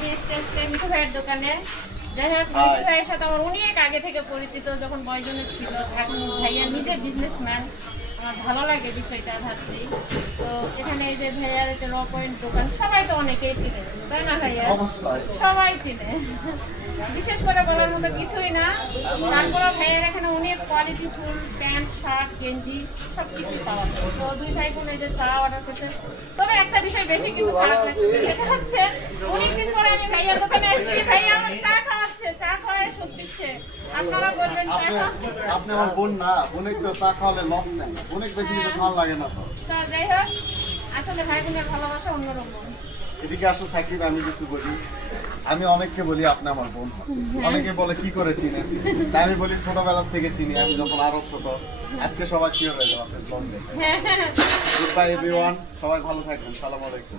আমি এসেছি মিঠু ভাইয়ের দোকানে। যাই হোক, মিঠু ভাইয়ের সাথে আমার অনেক আগে থেকে পরিচিত, যখন বয়জনে ছিল। এখন ভাইয়া নিজে বিজনেসম্যান, আমার ভালো লাগে বিষয়টা ভাবছি। তো এখানে এই যে ভাইয়ার যে র পয়েন্ট দোকান, সবাই তো অনেকেই চিনে, তাই না ভাইয়া? সবাই চিনে, বিশেষ করে বলার মতো কিছুই না। তারপরে ভাইয়ের এখানে অনেক কোয়ালিটি ফুল প্যান্ট, শার্ট, গেঞ্জি সব কিছুই পাওয়া যায়। তো দুই ভাই বোন এই যে চা অর্ডার করতে। তবে একটা বিষয় বেশি কিছু খারাপ লাগছে, সেটা হচ্ছে অনেকদিন পরে আমি ভাইয়ার দোকানে আসছি, ভাইয়া আমার চা খাওয়াচ্ছে, চা খাওয়ায় সুখ দিচ্ছে। আপনারা বলবেন চা আপনি আমার বোন না, অনেক তো চা খাওয়ালে লস নেই, অনেক বেশি কিন্তু ভালো লাগে না তো। যাই হোক, আসলে ভাই বোনের ভালোবাসা অন্যরকম। এদিকে আসো সাকিব, আমি কিছু বলি। আমি অনেককে বলি আপনি আমার বোন। অনেকে বলে কি করে চিনেন, তাই আমি বলি ছোটবেলা থেকে চিনি, আমি যখন আরো ছোট। আজকে সবাই শিওর হয়ে যাবে আপনার বোন দেখে। গুড বাই এভরিওয়ান, সবাই ভালো থাকবেন, সালাম আলাইকুম।